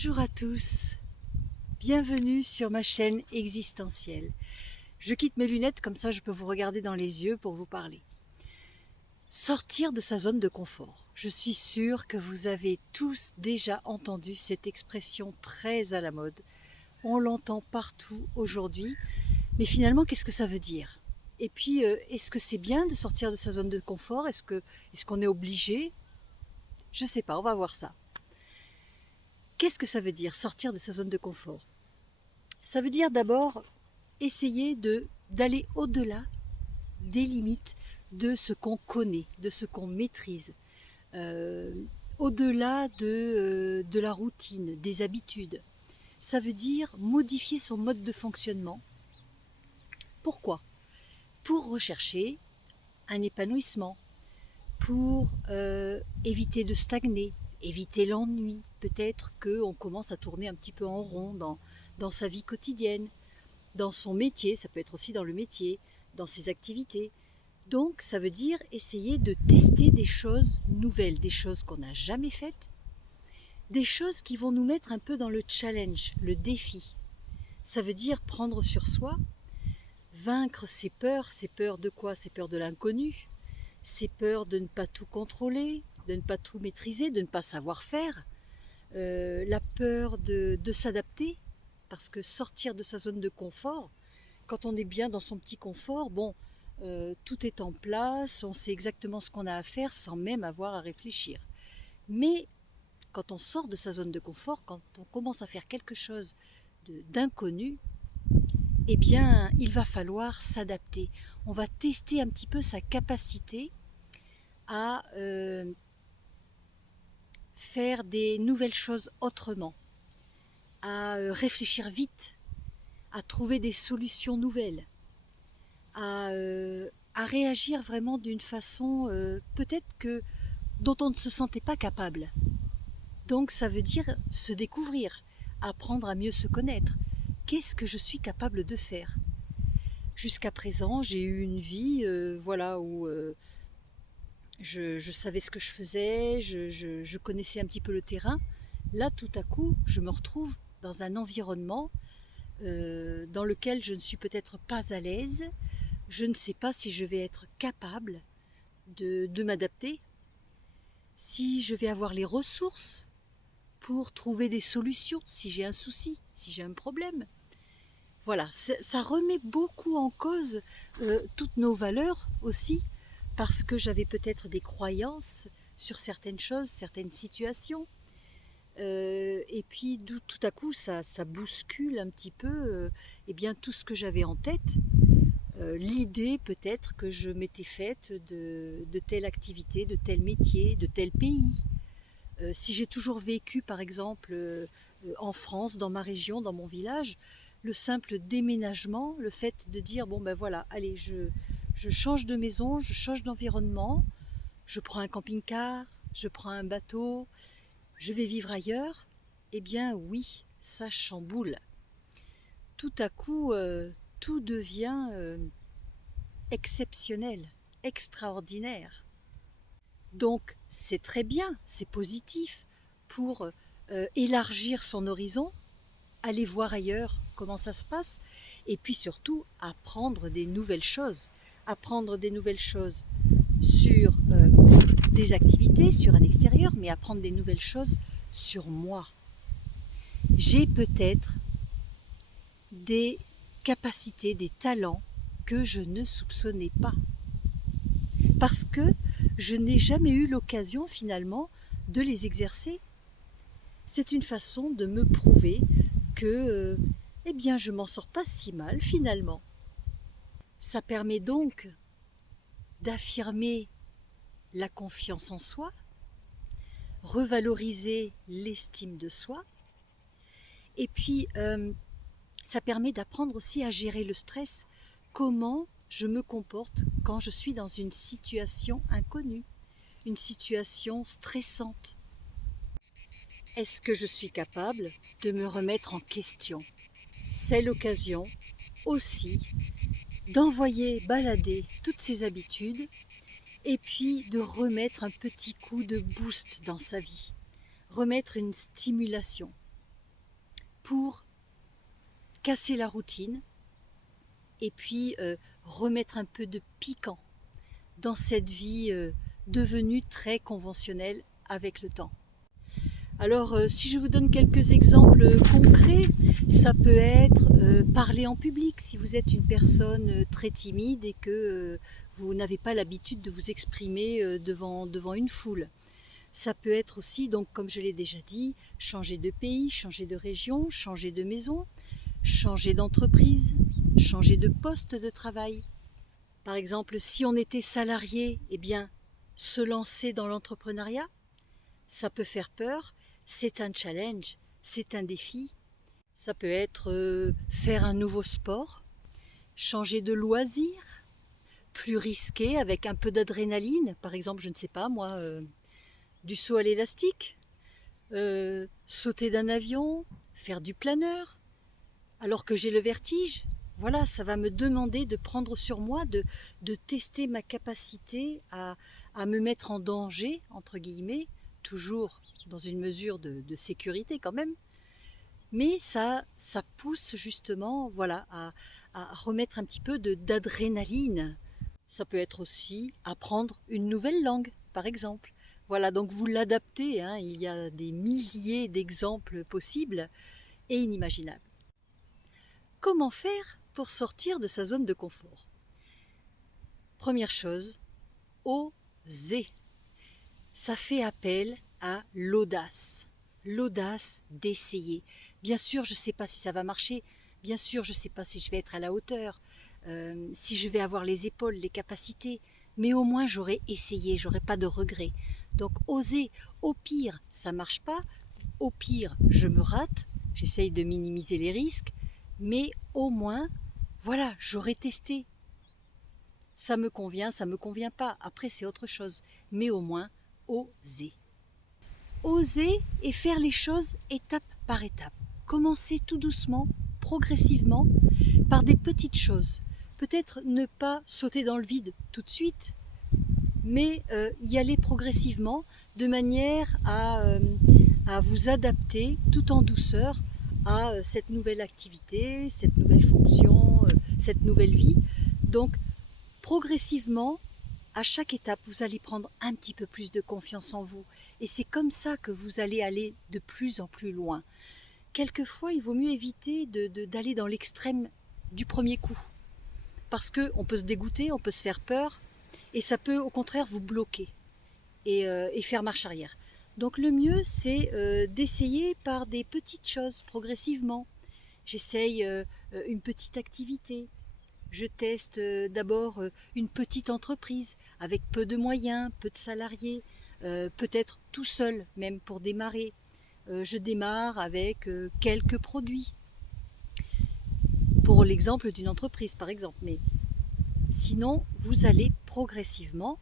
Bonjour à tous, bienvenue sur ma chaîne existentielle. Je quitte mes lunettes, comme ça je peux vous regarder dans les yeux pour vous parler. Sortir de sa zone de confort. Je suis sûre que vous avez tous déjà entendu cette expression très à la mode. On l'entend partout aujourd'hui, mais finalement qu'est-ce que ça veut dire? Et puis, est-ce que c'est bien de sortir de sa zone de confort? Est-ce qu'on est obligé? Je sais pas, on va voir ça. Qu'est-ce que ça veut dire, sortir de sa zone de confort? Ça veut dire d'abord essayer d'aller au-delà des limites de ce qu'on connaît, de ce qu'on maîtrise, au-delà de la routine, des habitudes. Ça veut dire modifier son mode de fonctionnement. Pourquoi? Pour rechercher un épanouissement, pour éviter de stagner, éviter l'ennui. Peut-être qu'on commence à tourner un petit peu en rond dans sa vie quotidienne, dans son métier, ça peut être aussi dans le métier, dans ses activités. Donc ça veut dire essayer de tester des choses nouvelles, des choses qu'on n'a jamais faites, des choses qui vont nous mettre un peu dans le challenge, le défi. Ça veut dire prendre sur soi, vaincre ses peurs de quoi? Ses peurs de l'inconnu, ses peurs de ne pas tout contrôler, de ne pas tout maîtriser, de ne pas savoir faire, la peur de s'adapter, parce que sortir de sa zone de confort, quand on est bien dans son petit confort, bon, tout est en place, on sait exactement ce qu'on a à faire sans même avoir à réfléchir. Mais quand on sort de sa zone de confort, quand on commence à faire quelque chose d'inconnu, eh bien, il va falloir s'adapter. On va tester un petit peu sa capacité à faire des nouvelles choses autrement, à réfléchir vite, à trouver des solutions nouvelles, à réagir vraiment d'une façon peut-être dont on ne se sentait pas capable. Donc ça veut dire se découvrir, apprendre à mieux se connaître. Qu'est-ce que je suis capable de faire? Jusqu'à présent, j'ai eu une vie où je savais ce que je faisais, je connaissais un petit peu le terrain. Là, tout à coup, je me retrouve dans un environnement dans lequel je ne suis peut-être pas à l'aise. Je ne sais pas si je vais être capable de m'adapter, si je vais avoir les ressources pour trouver des solutions, si j'ai un souci, si j'ai un problème. Voilà, ça remet beaucoup en cause toutes nos valeurs aussi, parce que j'avais peut-être des croyances sur certaines choses, certaines situations. Et puis tout à coup, ça bouscule un petit peu eh bien, tout ce que j'avais en tête. L'idée peut-être que je m'étais faite de telle activité, de tel métier, de tel pays. Si j'ai toujours vécu par exemple en France, dans ma région, dans mon village, le simple déménagement, le fait de dire bon ben voilà, allez, je change de maison, je change d'environnement, je prends un camping-car, je prends un bateau, je vais vivre ailleurs, eh bien oui, ça chamboule. Tout à coup, tout devient exceptionnel, extraordinaire. Donc c'est très bien, c'est positif pour élargir son horizon, aller voir ailleurs comment ça se passe, et puis surtout apprendre des nouvelles choses. Apprendre des nouvelles choses sur des activités, sur un extérieur, mais apprendre des nouvelles choses sur moi. J'ai peut-être des capacités, des talents que je ne soupçonnais pas. Parce que je n'ai jamais eu l'occasion finalement de les exercer. C'est une façon de me prouver que eh bien, je m'en sors pas si mal finalement. Ça permet donc d'affirmer la confiance en soi, revaloriser l'estime de soi, et puis ça permet d'apprendre aussi à gérer le stress, comment je me comporte quand je suis dans une situation inconnue, une situation stressante. Est-ce que je suis capable de me remettre en question? C'est l'occasion aussi d'envoyer balader toutes ces habitudes et puis de remettre un petit coup de boost dans sa vie, remettre une stimulation. pour casser la routine et puis remettre un peu de piquant dans cette vie devenue très conventionnelle avec le temps. Alors si je vous donne quelques exemples concrets, ça peut être parler en public si vous êtes une personne très timide et que vous n'avez pas l'habitude de vous exprimer devant une foule. Ça peut être aussi, donc comme je l'ai déjà dit, changer de pays, changer de région, changer de maison, changer d'entreprise, changer de poste de travail. Par exemple, si on était salarié, eh bien, se lancer dans l'entrepreneuriat, ça peut faire peur, c'est un challenge, c'est un défi. Ça peut être faire un nouveau sport, changer de loisir, plus risqué avec un peu d'adrénaline, par exemple, je ne sais pas moi, du saut à l'élastique, sauter d'un avion, faire du planeur, alors que j'ai le vertige. Voilà, ça va me demander de prendre sur moi, de tester ma capacité à me mettre en danger, entre guillemets, toujours dans une mesure de sécurité quand même. Mais ça pousse justement voilà, à remettre un petit peu d'adrénaline. Ça peut être aussi apprendre une nouvelle langue, par exemple. Voilà, donc vous l'adaptez, hein, il y a des milliers d'exemples possibles et inimaginables. Comment faire pour sortir de sa zone de confort? Première chose, oser. Ça fait appel à l'audace d'essayer. Bien sûr, je ne sais pas si ça va marcher, bien sûr, je ne sais pas si je vais être à la hauteur, si je vais avoir les épaules, les capacités, mais au moins j'aurai essayé, j'aurai pas de regrets. Donc oser, au pire, ça marche pas, au pire, je me rate, j'essaye de minimiser les risques, mais au moins, voilà, j'aurai testé. Ça me convient, ça me convient pas, après c'est autre chose, mais au moins, oser. Oser et faire les choses étape par étape. Commencer tout doucement, progressivement, par des petites choses. Peut-être ne pas sauter dans le vide tout de suite, mais y aller progressivement de manière à vous adapter tout en douceur à cette nouvelle activité, cette nouvelle fonction, cette nouvelle vie. Donc progressivement, à chaque étape, vous allez prendre un petit peu plus de confiance en vous. Et c'est comme ça que vous allez aller de plus en plus loin. Quelquefois, il vaut mieux éviter d'aller dans l'extrême du premier coup. Parce qu'on peut se dégoûter, on peut se faire peur, et ça peut au contraire vous bloquer et faire marche arrière. Donc le mieux, c'est d'essayer par des petites choses, progressivement. J'essaye une petite activité. Je teste d'abord une petite entreprise avec peu de moyens, peu de salariés, peut-être tout seul même pour démarrer. Je démarre avec quelques produits. Pour l'exemple d'une entreprise par exemple. Mais sinon, vous allez progressivement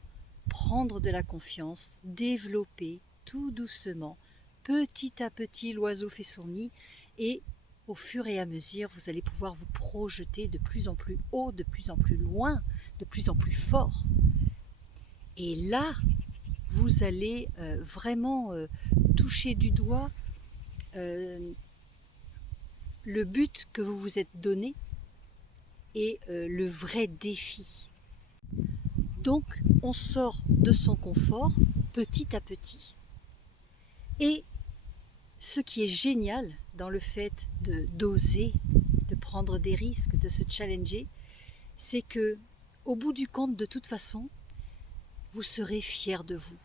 prendre de la confiance, développer tout doucement, petit à petit l'oiseau fait son nid et au fur et à mesure, vous allez pouvoir vous projeter de plus en plus haut, de plus en plus loin, de plus en plus fort. Et là, vous allez vraiment toucher du doigt le but que vous vous êtes donné et le vrai défi. Donc, on sort de son confort petit à petit. Et ce qui est génial dans le fait d'oser, de prendre des risques, de se challenger, c'est que, au bout du compte, de toute façon, vous serez fier de vous.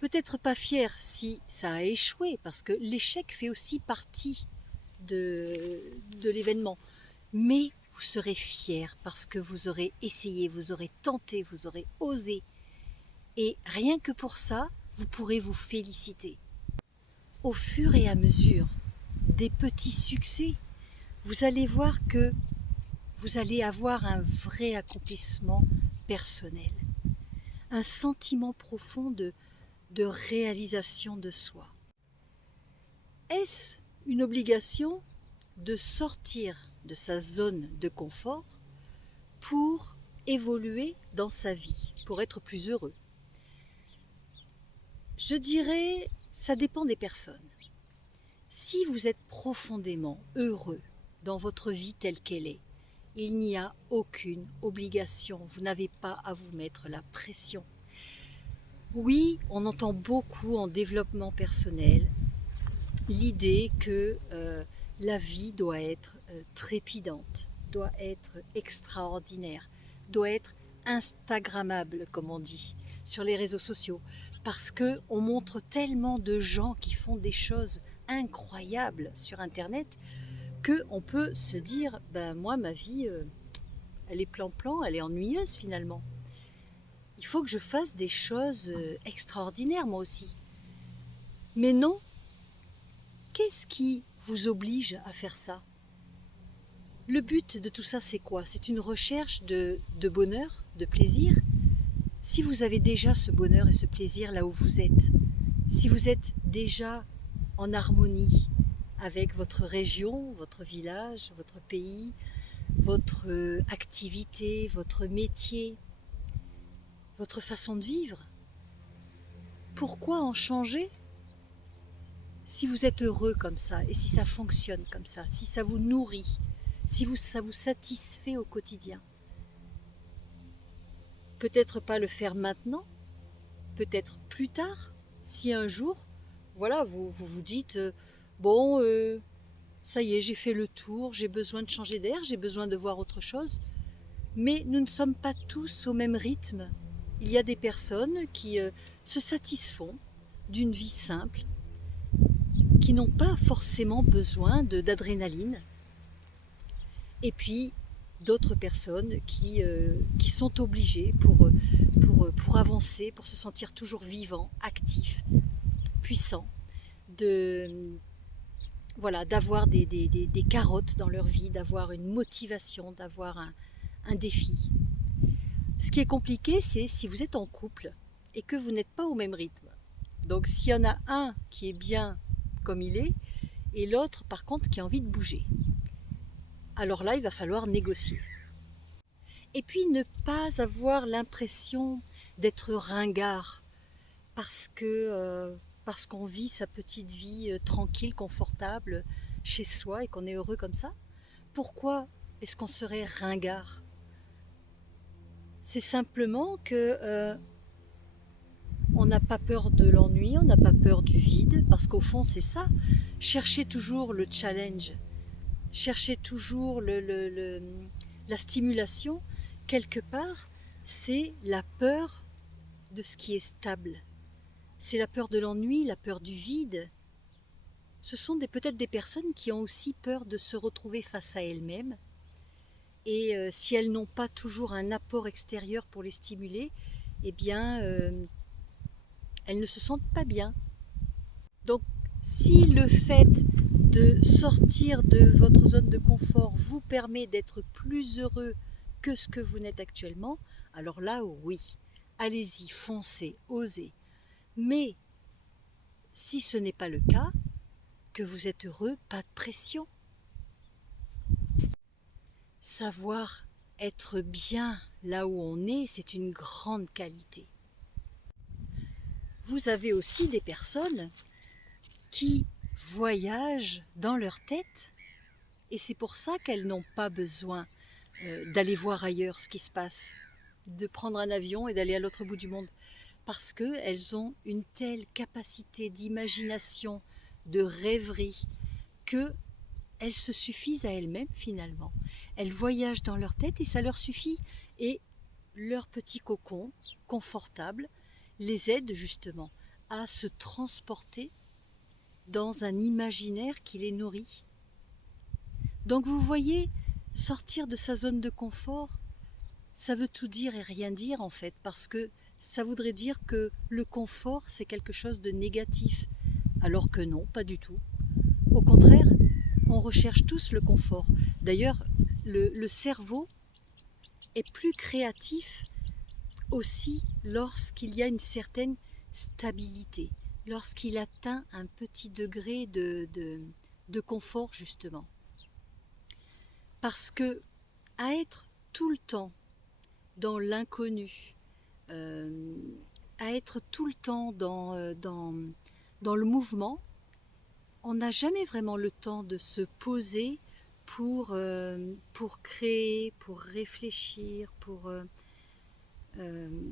Peut-être pas fier si ça a échoué, parce que l'échec fait aussi partie de l'événement. Mais vous serez fier parce que vous aurez essayé, vous aurez tenté, vous aurez osé. Et rien que pour ça, vous pourrez vous féliciter. Au fur et à mesure des petits succès, vous allez voir que vous allez avoir un vrai accomplissement personnel, un sentiment profond de réalisation de soi. Est-ce une obligation de sortir de sa zone de confort pour évoluer dans sa vie, pour être plus heureux? Je dirais, ça dépend des personnes. Si vous êtes profondément heureux dans votre vie telle qu'elle est, il n'y a aucune obligation, vous n'avez pas à vous mettre la pression. Oui, on entend beaucoup en développement personnel l'idée que la vie doit être trépidante, doit être extraordinaire, doit être instagrammable, comme on dit, sur les réseaux sociaux, parce que on montre tellement de gens qui font des choses incroyables sur Internet que on peut se dire, ben moi ma vie, elle est plan-plan, elle est ennuyeuse finalement. Il faut que je fasse des choses extraordinaires moi aussi. Mais non, qu'est-ce qui vous oblige à faire ça? Le but de tout ça, c'est quoi? C'est une recherche de bonheur, de plaisir. Si vous avez déjà ce bonheur et ce plaisir là où vous êtes, si vous êtes déjà en harmonie avec votre région, votre village, votre pays, votre activité, votre métier, votre façon de vivre, pourquoi en changer? Si vous êtes heureux comme ça, et si ça fonctionne comme ça, si ça vous nourrit, si ça vous satisfait au quotidien, peut-être pas le faire maintenant, peut-être plus tard, si un jour, voilà, vous dites, bon, ça y est, j'ai fait le tour, j'ai besoin de changer d'air, j'ai besoin de voir autre chose, mais nous ne sommes pas tous au même rythme. Il y a des personnes qui se satisfont d'une vie simple, qui n'ont pas forcément besoin d'adrénaline. Et puis d'autres personnes qui sont obligées pour avancer, pour se sentir toujours vivant, actif, puissant, voilà, d'avoir des carottes dans leur vie, d'avoir une motivation, d'avoir un défi. Ce qui est compliqué, c'est si vous êtes en couple et que vous n'êtes pas au même rythme. Donc s'il y en a un qui est bien comme il est, et l'autre par contre qui a envie de bouger. Alors là, il va falloir négocier. Et puis ne pas avoir l'impression d'être ringard parce qu'on vit sa petite vie tranquille, confortable chez soi et qu'on est heureux comme ça. Pourquoi est-ce qu'on serait ringard? C'est simplement que on n'a pas peur de l'ennui, on n'a pas peur du vide, parce qu'au fond c'est ça. Cherchez toujours le challenge, cherchez toujours la stimulation. Quelque part, c'est la peur de ce qui est stable. C'est la peur de l'ennui, la peur du vide. Ce sont peut-être des personnes qui ont aussi peur de se retrouver face à elles-mêmes. Et si elles n'ont pas toujours un apport extérieur pour les stimuler, eh bien, elles ne se sentent pas bien. Donc, si le fait de sortir de votre zone de confort vous permet d'être plus heureux que ce que vous n'êtes actuellement, alors là, oui, allez-y, foncez, osez. Mais si ce n'est pas le cas, que vous êtes heureux, pas de pression. Savoir être bien là où on est, c'est une grande qualité. Vous avez aussi des personnes qui voyagent dans leur tête et c'est pour ça qu'elles n'ont pas besoin d'aller voir ailleurs ce qui se passe, de prendre un avion et d'aller à l'autre bout du monde, parce qu'elles ont une telle capacité d'imagination, de rêverie, qu'elles se suffisent à elles-mêmes finalement. Elles voyagent dans leur tête et ça leur suffit. Et leur petit cocon confortable les aide justement à se transporter dans un imaginaire qui les nourrit. Donc vous voyez, sortir de sa zone de confort, ça veut tout dire et rien dire en fait, parce que ça voudrait dire que le confort c'est quelque chose de négatif, alors que non, pas du tout. Au contraire, on recherche tous le confort. D'ailleurs, le cerveau est plus créatif aussi lorsqu'il y a une certaine stabilité, lorsqu'il atteint un petit degré de confort justement. Parce que à être tout le temps dans l'inconnu, à être tout le temps dans le mouvement, on n'a jamais vraiment le temps de se poser pour créer, pour réfléchir, euh,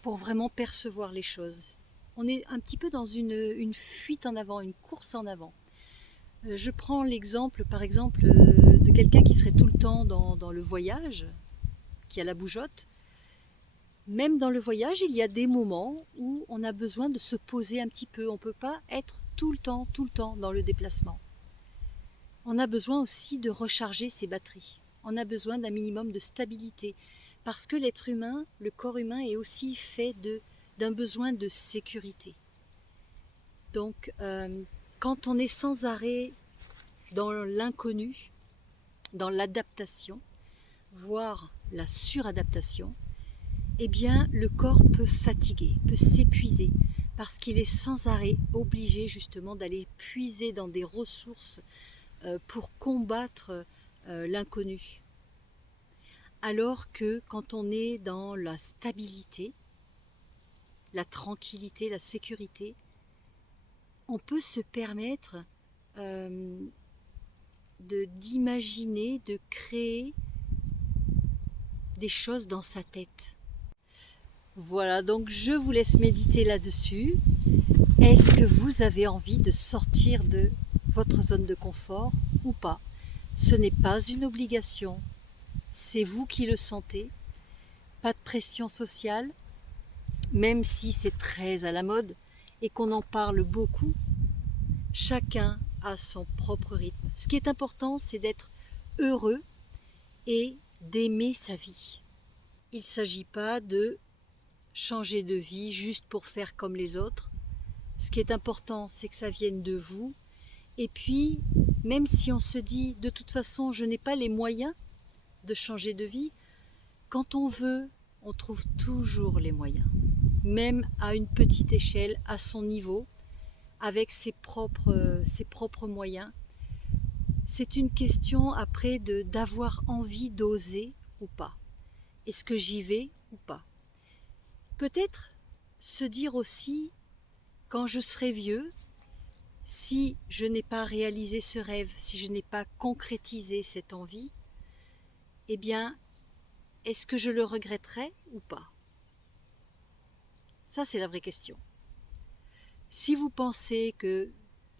pour vraiment percevoir les choses. On est un petit peu dans une fuite en avant, une course en avant. Je prends l'exemple, par exemple, de quelqu'un qui serait tout le temps dans le voyage, qui a la bougeotte. Même dans le voyage, il y a des moments où on a besoin de se poser un petit peu. On ne peut pas être tout le temps dans le déplacement. On a besoin aussi de recharger ses batteries. On a besoin d'un minimum de stabilité. Parce que l'être humain, le corps humain est aussi fait d'un besoin de sécurité. Donc, quand on est sans arrêt dans l'inconnu, dans l'adaptation, voire la suradaptation, eh bien, le corps peut fatiguer, peut s'épuiser, parce qu'il est sans arrêt obligé justement d'aller puiser dans des ressources pour combattre l'inconnu. Alors que quand on est dans la stabilité, la tranquillité, la sécurité, on peut se permettre d'imaginer, de créer des choses dans sa tête. Voilà, donc je vous laisse méditer là-dessus. Est-ce que vous avez envie de sortir de votre zone de confort ou pas? Ce n'est pas une obligation, c'est vous qui le sentez. Pas de pression sociale, même si c'est très à la mode et qu'on en parle beaucoup. Chacun a son propre rythme. Ce qui est important, c'est d'être heureux et d'aimer sa vie. Il ne s'agit pas de changer de vie juste pour faire comme les autres. Ce qui est important, c'est que ça vienne de vous. Et puis, même si on se dit, de toute façon, je n'ai pas les moyens de changer de vie, quand on veut, on trouve toujours les moyens. Même à une petite échelle, à son niveau, avec ses propres moyens. C'est une question après d'avoir envie d'oser ou pas. Est-ce que j'y vais ou pas? Peut-être se dire aussi, quand je serai vieux, si je n'ai pas réalisé ce rêve, si je n'ai pas concrétisé cette envie, eh bien, est-ce que je le regretterai ou pas? Ça, c'est la vraie question. Si vous pensez que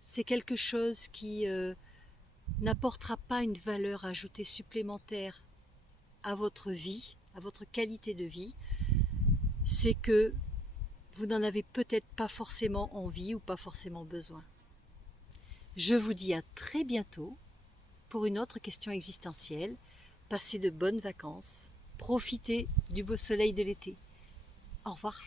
c'est quelque chose qui n'apportera pas une valeur ajoutée supplémentaire à votre vie, à votre qualité de vie, c'est que vous n'en avez peut-être pas forcément envie ou pas forcément besoin. Je vous dis à très bientôt pour une autre question existentielle. Passez de bonnes vacances, profitez du beau soleil de l'été. Au revoir.